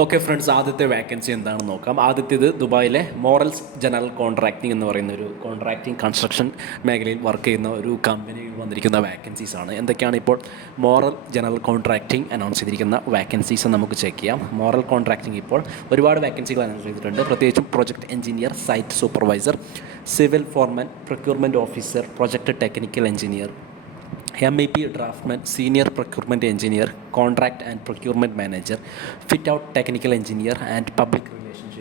Okay friends ആദ്യത്തെ vacancy എന്താണെന്ന് നോക്കാം. ആദ്യത്തേത് ദുബായിലെ മോറൽസ് ജനറൽ കോൺട്രാക്ടിംഗ് എന്ന് പറയുന്ന ഒരു കോൺട്രാക്ടിംഗ് കൺസ്ട്രക്ഷൻ മേഖലയിൽ വർക്ക് ചെയ്യുന്ന ഒരു കമ്പനിയിൽ വന്നിരിക്കുന്ന വാക്കൻസീസ് ആണ്. എന്തൊക്കെയാണ് ഇപ്പോൾ മോറൽ ജനറൽ കോൺട്രാക്ടിംഗ് അനൗൺസ് ചെയ്തിരിക്കുന്ന വാക്കൻസീസ് നമുക്ക് ചെക്ക് ചെയ്യാം. മോറൽ കോൺട്രാക്ടിംഗ് ഇപ്പോൾ ഒരുപാട് വാക്കൻസികൾ അനൗൺസ് ചെയ്തിട്ടുണ്ട്. പ്രത്യേകിച്ചും project engineer site supervisor civil foreman procurement officer project technical engineer M E P draftsman senior procurement engineer contract and procurement manager fit out technical engineer and public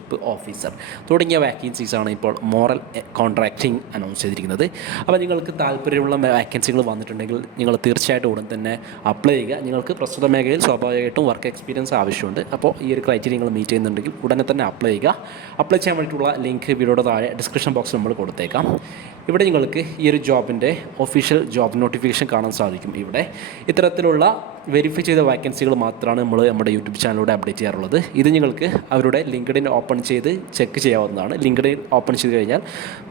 relationship officer. തുടങ്ങിയ വാക്കൻസീസാണ് ഇപ്പോൾ moral contracting announce ചെയ്തിരിക്കുന്നത്. അപ്പോൾ നിങ്ങൾക്ക് താല്പര്യമുള്ള വാക്കൻസികൾ വന്നിട്ടുണ്ടെങ്കിൽ നിങ്ങൾ തീർച്ചയായിട്ടും ഉടൻ തന്നെ അപ്ലൈ ചെയ്യുക. നിങ്ങൾക്ക് പ്രസ്തുത മേഖലയിൽ സ്വാഭാവികമായിട്ടും വർക്ക് എക്സ്പീരിയൻസ് ആവശ്യമുണ്ട്. അപ്പോൾ ഈ ഒരു ക്രൈറ്റീരിയ നിങ്ങൾ മീറ്റ് ചെയ്യുന്നുണ്ടെങ്കിൽ ഉടനെ തന്നെ അപ്ലൈ ചെയ്യുക. അപ്ലൈ ചെയ്യാൻ വേണ്ടിയിട്ടുള്ള ലിങ്ക് വീഡിയോയുടെ താഴെ ഡിസ്ക്രിപ്ഷൻ ബോക്സിൽ നമ്മൾ കൊടുത്തേക്കാം. ഇവിടെ നിങ്ങൾക്ക് ഈ ഒരു ജോബിന്റെ ഒഫീഷ്യൽ ജോബ് നോട്ടിഫിക്കേഷൻ കാണാൻ സാധിക്കും ഇവിടെ. ഇത്തരത്തിലുള്ള വെരിഫൈ ചെയ്ത വാക്കൻസികൾ മാത്രമാണ് നമ്മൾ നമ്മുടെ യൂട്യൂബ് ചാനലിലൂടെ അപ്ഡേറ്റ് ചെയ്യാറുള്ളത്. ഇത് നിങ്ങൾക്ക് അവരുടെ ലിങ്ക്ഡിൻ ഓപ്പൺ ചെയ്ത് ചെക്ക് ചെയ്യാവുന്നതാണ്. ലിങ്ക്ഡിൻ ഓപ്പൺ ചെയ്ത് കഴിഞ്ഞാൽ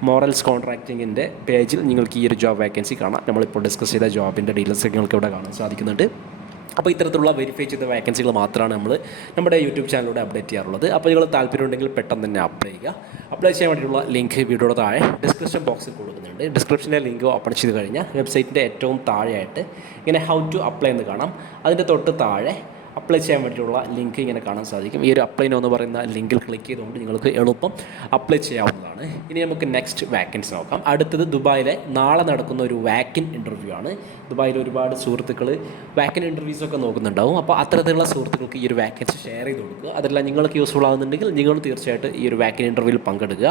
മോറൽസ് കോൺട്രാക്റ്റിങ്ങിന്റെ പേജിൽ നിങ്ങൾക്ക് ഈ ഒരു ജോബ് വാക്കൻസി കാണാം. നമ്മളിപ്പോൾ ഡിസ്കസ് ചെയ്ത ജോബിന്റെ ഡീറ്റെയിൽസ് നിങ്ങൾക്ക് ഇവിടെ കാണാൻ സാധിക്കുന്നുണ്ട്. അപ്പോൾ ഇത്തരത്തിലുള്ള വെരിഫൈ ചെയ്ത വേക്കൻസികൾ മാത്രമാണ് നമ്മൾ നമ്മുടെ യൂട്യൂബ് ചാനലിലൂടെ അപ്ഡേറ്റ് ചെയ്യാറുള്ളത്. അപ്പോൾ നിങ്ങൾ താല്പര്യമുണ്ടെങ്കിൽ പെട്ടെന്ന് തന്നെ അപ്ലൈ ചെയ്യുക. അപ്ലൈ ചെയ്യാൻ വേണ്ടിയിട്ടുള്ള ലിങ്ക് വീഡിയോയുടെ താഴെ ഡിസ്ക്രിപ്ഷൻ ബോക്സിൽ കൊടുക്കുന്നുണ്ട്. ഡിസ്ക്രിപ്ഷനിലെ ലിങ്ക് ഓപ്പൺ ചെയ്ത് കഴിഞ്ഞാൽ വെബ്സൈറ്റിന്റെ ഏറ്റവും താഴെയായിട്ട് ഇങ്ങനെ ഹൗ ടു അപ്ലൈ എന്ന് കാണാം. അതിന്റെ തൊട്ട് താഴെ അപ്ലൈ ചെയ്യാൻ വേണ്ടിയിട്ടുള്ള ലിങ്ക് ഇങ്ങനെ കാണാൻ സാധിക്കും. ഈ ഒരു അപ്ലൈ എന്ന് പറയുന്ന ലിങ്കിൽ ക്ലിക്ക് ചെയ്തുകൊണ്ട് നിങ്ങൾക്ക് എളുപ്പം അപ്ലൈ ചെയ്യാവുന്നതാണ്. ഇനി നമുക്ക് നെക്സ്റ്റ് വാക്കൻസി നോക്കാം. അടുത്തത് ദുബായിലെ നാളെ നടക്കുന്ന ഒരു വാക്കിൻ ഇന്റർവ്യൂ ആണ്. ദുബായിൽ ഒരുപാട് സുഹൃത്തുക്കൾ വാക്കിൻ ഇന്റർവ്യൂസ് ഒക്കെ നോക്കുന്നുണ്ടാവും. അപ്പോൾ അത്തരത്തിലുള്ള സുഹൃത്തുക്കൾക്ക് ഈ ഒരു വാക്കൻസി ഷെയർ ചെയ്ത് കൊടുക്കുക. അതെല്ലാം നിങ്ങൾക്ക് യൂസ്ഫുൾ ആകുന്നുണ്ടെങ്കിൽ നിങ്ങൾ തീർച്ചയായിട്ടും ഈ ഒരു വാക്കിൻ ഇന്റർവ്യൂവിൽ പങ്കെടുക്കുക.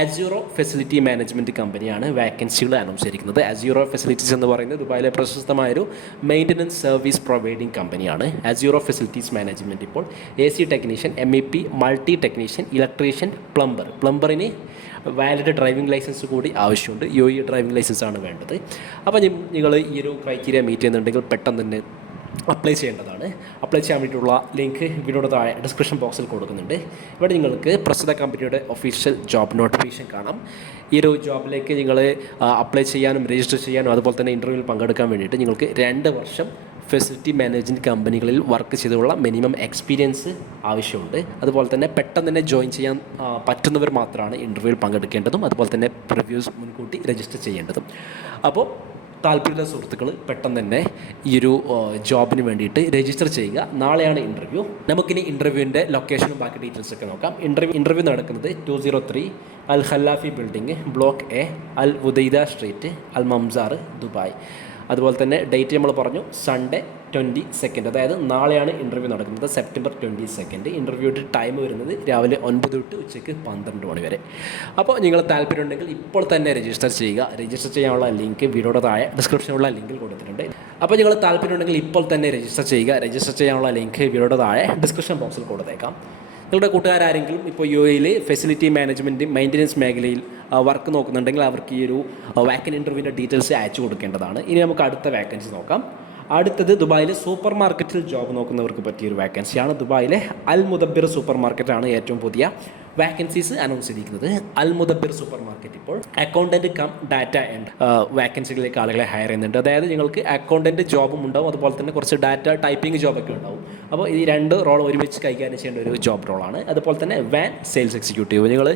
ആസ്യൂറോ ഫെസിലിറ്റി മാനേജ്മെന്റ് കമ്പനിയാണ് വാക്കൻസികൾ അനൗൺസ് ചെയ്തിരിക്കുന്നത്. ആസ്യൂറോ ഫെസിലിറ്റീസ് എന്ന് പറയുന്നത് ദുബായിലെ പ്രശസ്തമായൊരു മെയിന്റനൻസ് സർവീസ് പ്രൊവൈഡിംഗ് കമ്പനിയാണ് ആസ്യൂറോ ഫെസിലിറ്റീസ് മാനേജ്മെന്റ് ഇപ്പോൾ A C technician M E P multi technician electrician plumber പ്ലംബറിന് valid driving licence കൂടി ആവശ്യമുണ്ട്. യു ഇ ഡ്രൈവിംഗ് ലൈസൻസ് ആണ് വേണ്ടത്. അപ്പോൾ നിങ്ങൾ ഈ ഒരു ക്രൈറ്റീരിയ മീറ്റ് ചെയ്യുന്നുണ്ടെങ്കിൽ പെട്ടെന്ന് തന്നെ അപ്ലൈ ചെയ്യേണ്ടതാണ്. അപ്ലൈ ചെയ്യാൻ വേണ്ടിയിട്ടുള്ള ലിങ്ക് വീഡിയോയുടെ താഴെ ഡിസ്ക്രിപ്ഷൻ ബോക്സിൽ കൊടുക്കുന്നുണ്ട്. ഇവിടെ നിങ്ങൾക്ക് പ്രസ്തുത കമ്പനിയുടെ ഒഫീഷ്യൽ ജോബ് നോട്ടിഫിക്കേഷൻ കാണാം. ഈ ഒരു ജോബിലേക്ക് നിങ്ങൾ അപ്ലൈ ചെയ്യാനും രജിസ്റ്റർ ചെയ്യാനും അതുപോലെ തന്നെ ഇന്റർവ്യൂവിൽ പങ്കെടുക്കാൻ വേണ്ടിയിട്ട് നിങ്ങൾക്ക് രണ്ട് വർഷം ഫെസിലിറ്റി മാനേജ്മെന്റ് കമ്പനികളിൽ വർക്ക് ചെയ്തുള്ള മിനിമം എക്സ്പീരിയൻസ് ആവശ്യമുണ്ട്. അതുപോലെ തന്നെ പെട്ടെന്ന് തന്നെ ജോയിൻ ചെയ്യാൻ പറ്റുന്നവർ മാത്രമാണ് ഇന്റർവ്യൂവിൽ പങ്കെടുക്കേണ്ടതും. അതുപോലെ തന്നെ പ്രിവ്യൂസ് മുൻകൂട്ടി രജിസ്റ്റർ ചെയ്യേണ്ടതും. അപ്പോൾ താല്പര്യമുള്ള സുഹൃത്തുക്കൾ പെട്ടെന്ന് തന്നെ ഈ ഒരു ജോബിന് വേണ്ടിയിട്ട് രജിസ്റ്റർ ചെയ്യുക. നാളെയാണ് ഇന്റർവ്യൂ നമുക്കിനി ഇന്റർവ്യൂവിന്റെ ലൊക്കേഷനും ബാക്കി ഡീറ്റെയിൽസ് ഒക്കെ നോക്കാം. ഇന്റർവ്യൂ ഇന്റർവ്യൂ നടക്കുന്നത് two zero three Al Khallafi building block A Al Udaida street Al Mamzar Dubai. അതുപോലെ തന്നെ ഡേറ്റ് നമ്മൾ പറഞ്ഞു സൺഡേ ട്വന്റി സെക്കൻഡ് അതായത് നാളെയാണ് ഇന്റർവ്യൂ നടക്കുന്നത് സെപ്റ്റംബർ ട്വന്റി സെക്കൻഡ് ഇന്റർവ്യൂടെ ടൈം വരുന്നത് രാവിലെ ഒൻപത് തൊട്ട് ഉച്ചയ്ക്ക് പന്ത്രണ്ട് മണി വരെ. അപ്പോൾ നിങ്ങൾ താല്പര്യമുണ്ടെങ്കിൽ ഇപ്പോൾ തന്നെ രജിസ്റ്റർ ചെയ്യുക. രജിസ്റ്റർ ചെയ്യാനുള്ള ലിങ്ക് വീഡിയോയുടെ താഴെ ഡിസ്ക്രിപ്ഷനിലുള്ള ലിങ്കിൽ കൊടുത്തിട്ടുണ്ട്. അപ്പോൾ നിങ്ങൾ താല്പര്യമുണ്ടെങ്കിൽ ഇപ്പോൾ തന്നെ രജിസ്റ്റർ ചെയ്യുക. രജിസ്റ്റർ ചെയ്യാനുള്ള ലിങ്ക് വീഡിയോയുടെ താഴെ ഡിസ്ക്രിപ്ഷൻ ബോക്സിൽ കൊടുത്തേക്കാം. നിങ്ങളുടെ കൂട്ടുകാരാരെങ്കിലും ഇപ്പോൾ യു എയിൽ ഫെസിലിറ്റി മാനേജ്മെന്റ് മെയിന്റനൻസ് മേഖലയിൽ വർക്ക് നോക്കുന്നുണ്ടെങ്കിൽ അവർക്ക് ഈ ഒരു വാക്കൻ ഇന്റർവ്യൂവിന്റെ ഡീറ്റെയിൽസ് അയച്ചു കൊടുക്കേണ്ടതാണ്. ഇനി നമുക്ക് അടുത്ത വാക്കൻസി നോക്കാം. അടുത്തത് ദുബായിലെ സൂപ്പർ മാർക്കറ്റിൽ ജോബ് നോക്കുന്നവർക്ക് പറ്റിയൊരു വാക്കൻസിയാണ് ദുബായിലെ അൽ മുദബിർ സൂപ്പർ മാർക്കറ്റാണ് ഏറ്റവും പുതിയ വാക്കൻസീസ് അനൗൺസ് ചെയ്തിരിക്കുന്നത് അൽ മുദബിർ സൂപ്പർ മാർക്കറ്റ് ഇപ്പോൾ അക്കൗണ്ടന്റ് കം ഡാറ്റ ആൻഡ് വാക്കൻസികളിലേക്ക് ആളുകളെ ഹയർ ചെയ്യുന്നുണ്ട്. അതായത് നിങ്ങൾക്ക് അക്കൗണ്ടന്റ് ജോബും ഉണ്ടാവും. അതുപോലെ തന്നെ കുറച്ച് ഡാറ്റ ടൈപ്പിംഗ് ജോബൊക്കെ ഉണ്ടാവും. അപ്പോൾ ഈ രണ്ട് റോൾ ഒരുമിച്ച് കൈകാര്യം ചെയ്യേണ്ട ഒരു ജോബ് റോളാണ് അതുപോലെ തന്നെ വാൻ സെയിൽസ് എക്സിക്യൂട്ടീവ് നിങ്ങൾ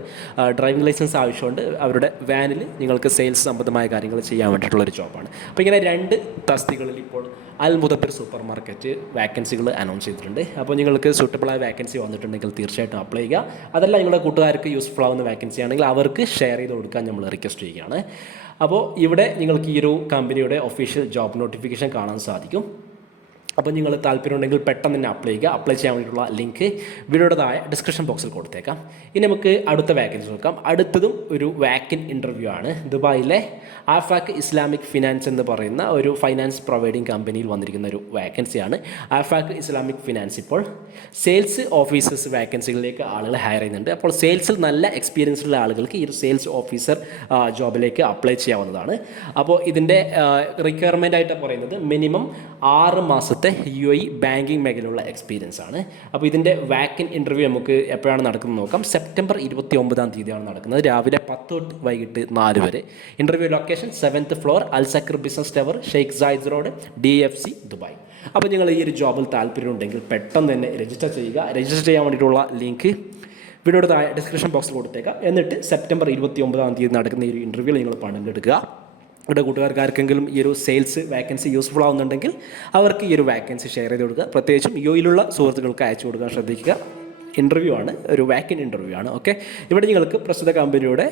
ഡ്രൈവിംഗ് ലൈസൻസ് ആവശ്യമുണ്ട്. അവരുടെ വാനിൽ നിങ്ങൾക്ക് സെയിൽസ് സംബന്ധമായ കാര്യങ്ങൾ ചെയ്യാൻ വേണ്ടിയിട്ടുള്ള ഒരു ജോബാണ് അപ്പോൾ ഇങ്ങനെ രണ്ട് തസ്തികളിൽ ഇപ്പോൾ അൽ മുദബിർ സൂപ്പർ മാർക്കറ്റ് വാക്കൻസികൾ അനൗൺസ് ചെയ്തിട്ടുണ്ട്. അപ്പോൾ നിങ്ങൾക്ക് സൂട്ടബിളായ വാക്കൻസി വന്നിട്ടുണ്ടെങ്കിൽ തീർച്ചയായിട്ടും അപ്ലൈ ചെയ്യുക. അതല്ല നിങ്ങളുടെ കൂട്ടുകാർക്ക് യൂസ്ഫുൾ ആവുന്ന വാക്കൻസി ആണെങ്കിൽ അവർക്ക് ഷെയർ ചെയ്ത് കൊടുക്കാൻ നമ്മൾ റിക്വസ്റ്റ് ചെയ്യുകയാണ്. അപ്പോൾ ഇവിടെ നിങ്ങൾക്ക് ഈ ഒരു കമ്പനിയുടെ ഒഫീഷ്യൽ ജോബ് നോട്ടിഫിക്കേഷൻ കാണാൻ സാധിക്കും. അപ്പോൾ നിങ്ങൾ താല്പര്യമുണ്ടെങ്കിൽ പെട്ടെന്ന് തന്നെ അപ്ലൈ ചെയ്യുക. അപ്ലൈ ചെയ്യാൻ വേണ്ടിയിട്ടുള്ള ലിങ്ക് വീഡിയോയുടെ ഡിസ്ക്രിപ്ഷൻ ബോക്സിൽ കൊടുത്തേക്കാം. ഇനി നമുക്ക് അടുത്ത വാക്കൻസി നോക്കാം. അടുത്തതും ഒരു വാക്കിൻ ഇന്റർവ്യൂ ആണ്. ദുബായിലെ ആഫാക്ക് ഇസ്ലാമിക് ഫിനാൻസ് എന്ന് പറയുന്ന ഒരു ഫൈനാൻസ് പ്രൊവൈഡിങ് കമ്പനിയിൽ വന്നിരിക്കുന്ന ഒരു വാക്കൻസിയാണ് ആഫാക്ക് ഇസ്ലാമിക് ഫിനാൻസ് ഇപ്പോൾ സെയിൽസ് ഓഫീസേഴ്സ് വാക്കൻസികളിലേക്ക് ആളുകൾ ഹയർ ചെയ്യുന്നുണ്ട്. അപ്പോൾ സെയിൽസിൽ നല്ല എക്സ്പീരിയൻസ് ഉള്ള ആളുകൾക്ക് ഈ ഒരു സെയിൽസ് ഓഫീസർ ജോബിലേക്ക് അപ്ലൈ ചെയ്യാവുന്നതാണ്. അപ്പോൾ ഇതിന്റെ റിക്വയർമെന്റ് ആയിട്ട് പറയുന്നത് മിനിമം ആറ് മാസത്തെ യു ഐ ബാങ്കിങ് മേഖലയിലുള്ള എക്സ്പീരിയൻസ് ആണ്. അപ്പോൾ ഇതിന്റെ വാക്കിൻ ഇന്റർവ്യൂ നമുക്ക് എപ്പോഴാണ് നടക്കുന്നത് നോക്കാം. സെപ്റ്റംബർ ഇരുപത്തി ഒമ്പതാം തീയതിയാണ് നടക്കുന്നത്. രാവിലെ പത്ത് തൊട്ട് വൈകിട്ട് നാല് വരെ. Interview location seventh floor Al Saqr business tower Sheikh Zayed road D F C Dubai അപ്പോൾ നിങ്ങൾ ഈ ഒരു ജോബിൽ താല്പര്യമുണ്ടെങ്കിൽ പെട്ടെന്ന് തന്നെ രജിസ്റ്റർ ചെയ്യുക. രജിസ്റ്റർ ചെയ്യാൻ വേണ്ടിയിട്ടുള്ള ലിങ്ക് വീഡിയോയുടെ ഡിസ്ക്രിപ്ഷൻ ബോക്സിൽ കൊടുത്തേക്കാം. എന്നിട്ട് സെപ്റ്റംബർ ഇരുപത്തി ഒമ്പതാം തീയതി നടക്കുന്ന ഈ ഒരു ഇന്റർവ്യൂ നിങ്ങൾ പങ്കെടുക്കുക ഇവിടെ കൂട്ടുകാർക്ക് ആർക്കെങ്കിലും ഈ ഒരു സെയിൽസ് വാക്കൻസി യൂസ്ഫുൾ ആവുന്നുണ്ടെങ്കിൽ അവർക്ക് ഈ ഒരു വാക്കൻസി ഷെയർ ചെയ്ത് കൊടുക്കുക. പ്രത്യേകിച്ചും യുയിലുള്ള സുഹൃത്തുക്കൾക്ക് അയച്ചു കൊടുക്കാൻ ശ്രദ്ധിക്കുക. ഇന്റർവ്യൂ ആണ് ഒരു വാക്കിൻ ഇന്റർവ്യൂ ആണ് ഓക്കെ ഇവിടെ നിങ്ങൾക്ക് പ്രസ്തുത കമ്പനിയുടെ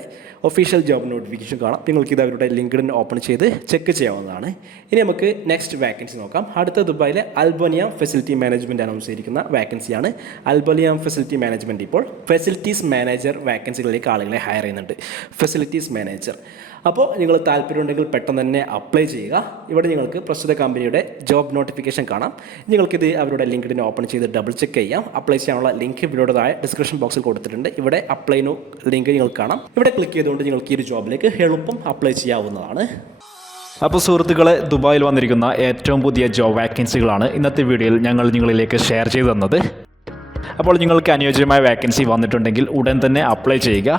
ഒഫീഷ്യൽ ജോബ് നോട്ടിഫിക്കേഷൻ കാണാം. നിങ്ങൾക്ക് ഇത് അവരുടെ ലിങ്ക്ഡിൻ ഓപ്പൺ ചെയ്ത് ചെക്ക് ചെയ്യാവുന്നതാണ്. ഇനി നമുക്ക് നെക്സ്റ്റ് വാക്കൻസി നോക്കാം. അടുത്ത ദുബായിലെ അൽബോനിയ ഫെസിലിറ്റി മാനേജ്മെന്റ് അനൗൺസ് ചെയ്തിരിക്കുന്ന വാക്കൻസിയാണ് അൽബോനിയ ഫെസിലിറ്റി മാനേജ്മെന്റ് ഇപ്പോൾ ഫെസിലിറ്റീസ് മാനേജർ വാക്കൻസികളിലേക്ക് ആളുകളെ ഹയർ ചെയ്യുന്നുണ്ട്. ഫെസിലിറ്റീസ് മാനേജർ അപ്പോൾ നിങ്ങൾ താല്പര്യമുണ്ടെങ്കിൽ പെട്ടെന്ന് തന്നെ അപ്ലൈ ചെയ്യുക. ഇവിടെ നിങ്ങൾക്ക് പ്രസ്തുത കമ്പനിയുടെ ജോബ് നോട്ടിഫിക്കേഷൻ കാണാം. നിങ്ങൾക്കിത് അവരുടെ ലിങ്കിനെ ഓപ്പൺ ചെയ്ത് ഡബിൾ ചെക്ക് ചെയ്യാം. അപ്ലൈ ചെയ്യാനുള്ള ലിങ്ക് ഇവിടെതായ ഡിസ്ക്രിപ്ഷൻ ബോക്സിൽ കൊടുത്തിട്ടുണ്ട്. ഇവിടെ അപ്ലൈ നോ ലിങ്ക് നിങ്ങൾക്ക് കാണാം. ഇവിടെ ക്ലിക്ക് ചെയ്തുകൊണ്ട് നിങ്ങൾക്ക് ഈ ഒരു ജോബിലേക്ക് എളുപ്പം അപ്ലൈ ചെയ്യാവുന്നതാണ്. അപ്പോൾ സുഹൃത്തുക്കളെ ദുബായിൽ വന്നിരിക്കുന്ന ഏറ്റവും പുതിയ ജോബ് വാക്കൻസികളാണ് ഇന്നത്തെ വീഡിയോയിൽ ഞങ്ങൾ നിങ്ങളിലേക്ക് ഷെയർ ചെയ്തു തന്നത്. അപ്പോൾ നിങ്ങൾക്ക് അനുയോജ്യമായ വാക്കൻസി വന്നിട്ടുണ്ടെങ്കിൽ ഉടൻ തന്നെ അപ്ലൈ ചെയ്യുക.